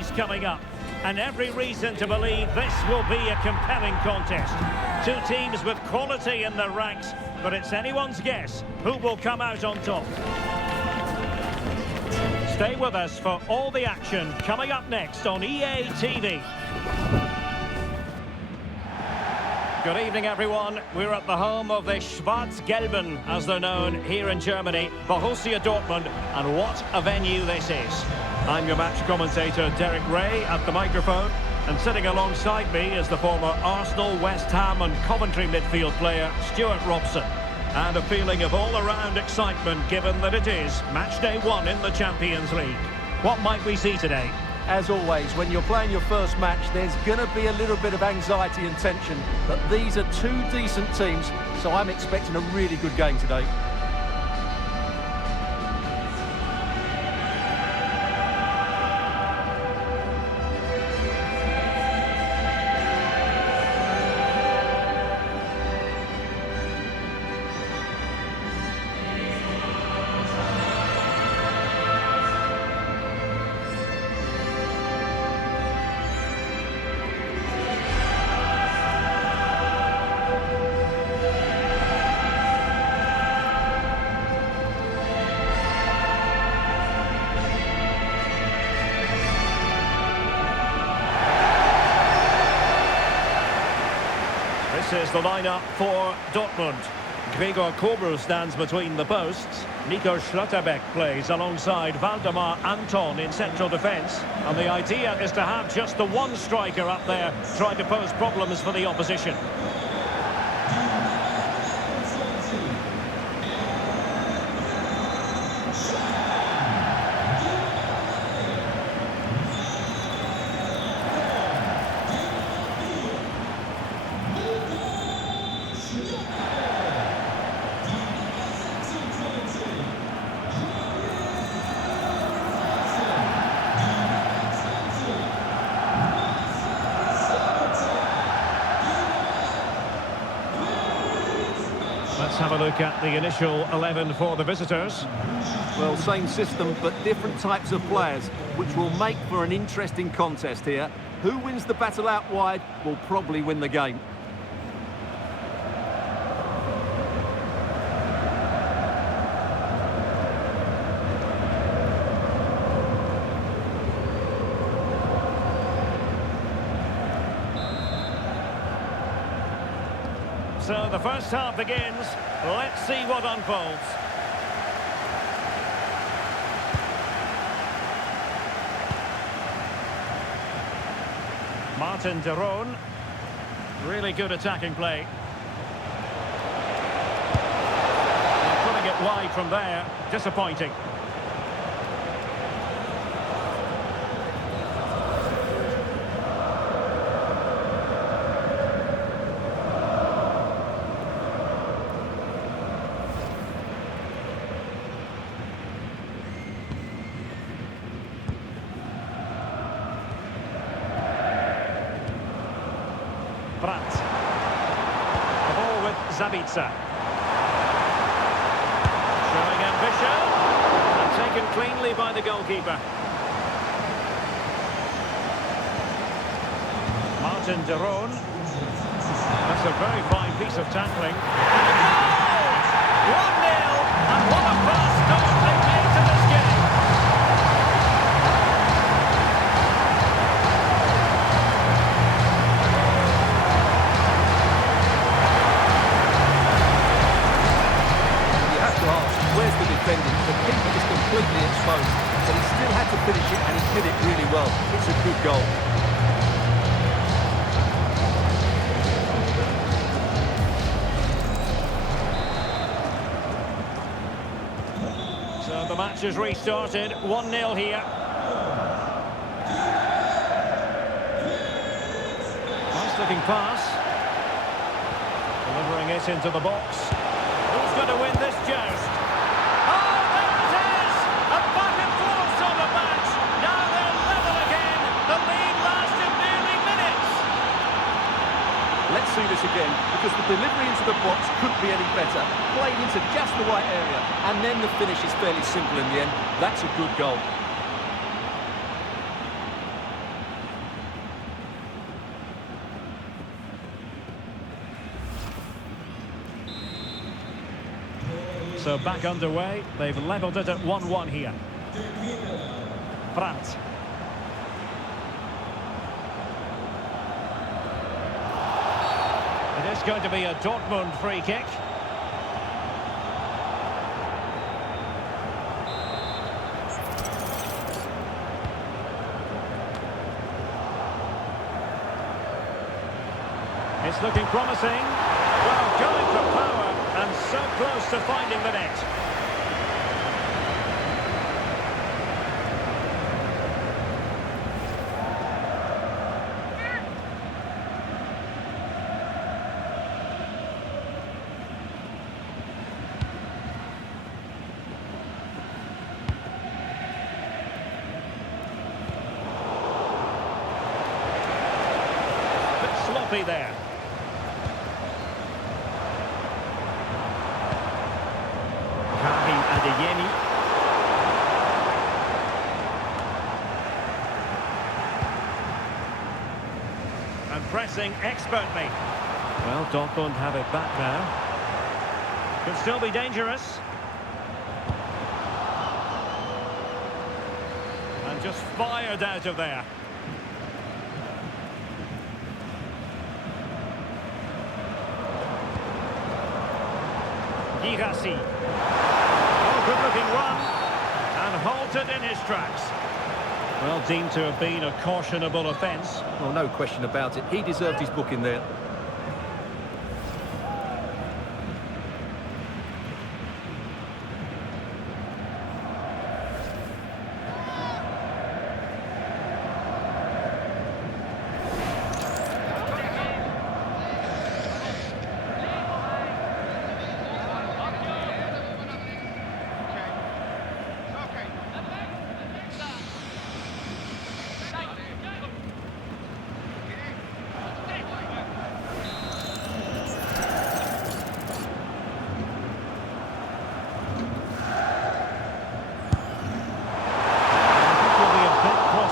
derbies coming up, and every reason to believe this will be a compelling contest. Two teams with quality in their ranks, but it's anyone's guess who will come out on top. Stay with us for all the action coming up next on EA TV. Good evening, everyone. We're at the home of the Schwarz-Gelben, as they're known here in Germany, Borussia Dortmund, and what a venue this is. I'm your match commentator, Derek Ray, at the microphone, and sitting alongside me is the former Arsenal, West Ham and Coventry midfield player, Stuart Robson. And a feeling of all-around excitement, given that it is match day 1 in the Champions League. What might we see today? As always, when you're playing your first match, there's going to be a little bit of anxiety and tension. But these are two decent teams, so I'm expecting a really good game today. This is the lineup for Dortmund. Gregor Kobel stands between the posts. Nico Schlotterbeck plays alongside Waldemar Anton in central defence. And the idea is to have just the one striker up there trying to pose problems for the opposition. Let's have a look at the initial 11 for the visitors. Well, same system, but different types of players, which will make for an interesting contest here. Who wins the battle out wide will probably win the game. So the first half begins. Let's see what unfolds. Martin de Roon. Really good attacking play. And putting it wide from there. Disappointing. Brandt. The ball with Zabitzer. Showing ambition. And taken cleanly by the goalkeeper. Martin de Roon. That's a very fine piece of tackling. And a goal! 1-0. And what a fast start they made to this game. Where's the defending? The keeper is completely exposed, but he still had to finish it, and he did it really well. It's a good goal. So the match has restarted. 1-0 here. Nice looking pass. Delivering it into the box. Who's going to win this joust? Oh, there it is! A back and forth sort of match. Now they're level again. The lead lasted nearly minutes. Let's see this again, because the delivery into the box couldn't be any better. Played into just the right area, and then the finish is fairly simple in the end. That's a good goal. So back underway. They've levelled it at 1-1 here. Brandt. It is going to be a Dortmund free kick. It's looking promising. Well, going for power and so close to finding the net. Bit sloppy there. And pressing expertly. Well, Dortmund have it back now. Could still be dangerous. And just fired out of there. Girassi. Oh, good-looking run. And halted in his tracks. Well, deemed to have been a cautionable offence. Well, no question about it. He deserved his booking there.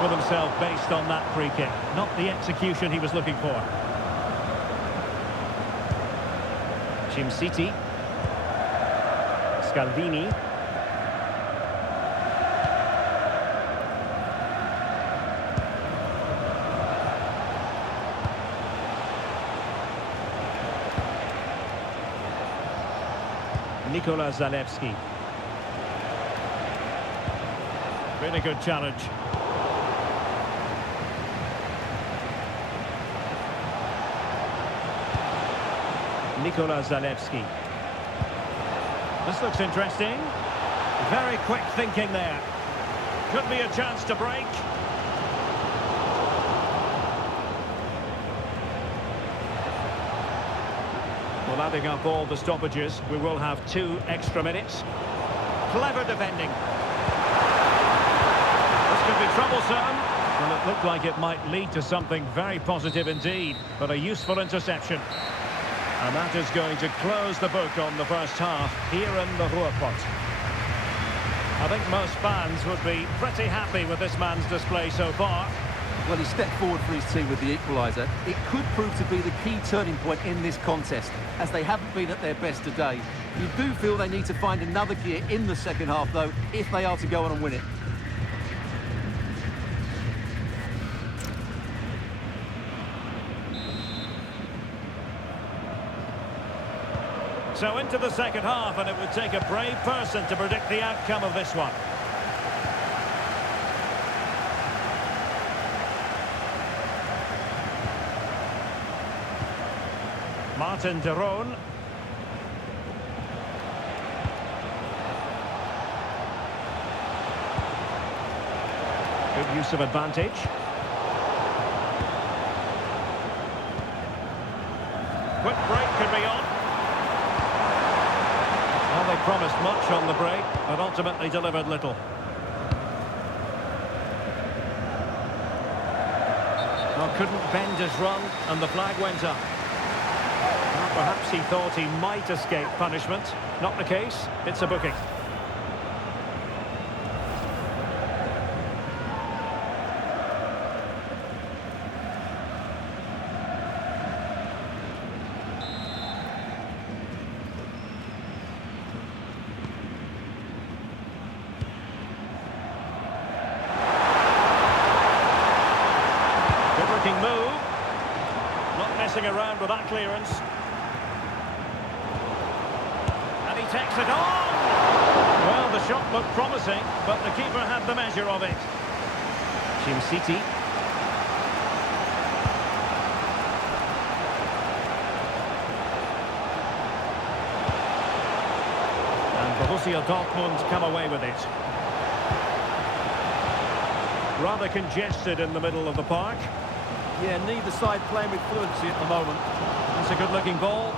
With himself based on that free kick, not the execution he was looking for. City. Scalvini. Nikola Zalewski. Really good challenge. Nikola Zalewski. This looks interesting. Very quick thinking there. Could be a chance to break. Well, adding up all the stoppages, we will have 2 extra minutes. Clever defending. This could be troublesome. Well, it looked like it might lead to something very positive indeed, but a useful interception. And that is going to close the book on the first half here in the Ruhrpott. I think most fans would be pretty happy with this man's display so far. Well, he stepped forward for his team with the equaliser. It could prove to be the key turning point in this contest, as they haven't been at their best today. You do feel they need to find another gear in the second half, though, if they are to go on and win it. So into the second half, and it would take a brave person to predict the outcome of this one. Martin de Roon. Good use of advantage. Quick break could be on. Well, they promised much on the break, but ultimately delivered little. Well, couldn't bend his run, and the flag went up. Well, perhaps he thought he might escape punishment. Not the case. It's a booking. Looking move. Not messing around with that clearance. And he takes it on! Well, the shot looked promising, but the keeper had the measure of it. City. And Borussia Dortmund come away with it. Rather congested in the middle of the park. Yeah, neither side playing with fluency at the moment. That's a good-looking ball.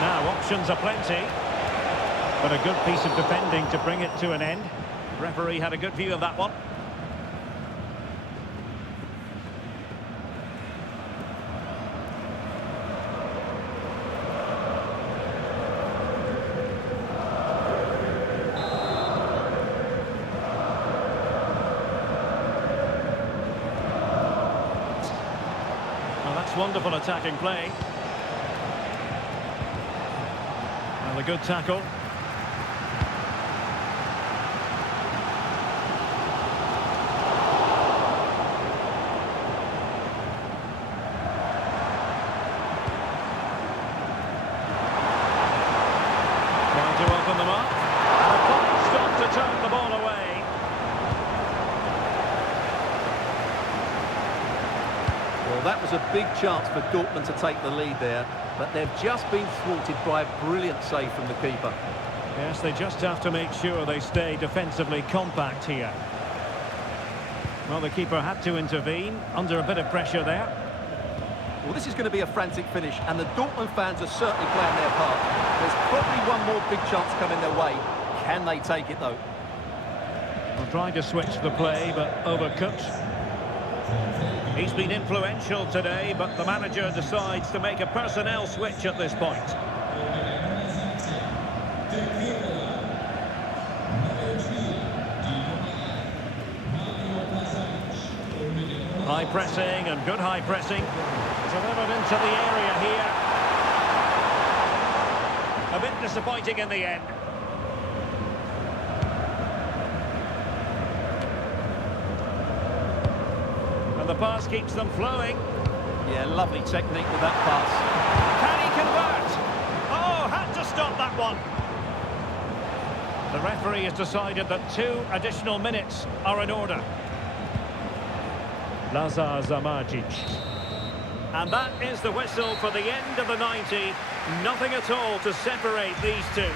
Now, options are plenty. But a good piece of defending to bring it to an end. Referee had a good view of that one. Wonderful attacking play. And a good tackle. Trying to open them up. And a fine stop to turn the ball away. Well, that was a big chance for Dortmund to take the lead there, but they've just been thwarted by a brilliant save from the keeper. Yes, they just have to make sure they stay defensively compact here. Well, the keeper had to intervene, under a bit of pressure there. Well, this is going to be a frantic finish, and the Dortmund fans are certainly playing their part. There's probably one more big chance coming their way. Can they take it, though? Well, trying to switch the play, but overcooked. He's been influential today, but the manager decides to make a personnel switch at this point. High pressing and good high pressing. Delivered into the area here. A bit disappointing in the end. The pass keeps them flowing. Yeah, lovely technique with that pass. Can he convert? Oh, had to stop that one. The referee has decided that 2 additional minutes are in order. Lazar Zamardzic. And that is the whistle for the end of the 90. Nothing at all to separate these two.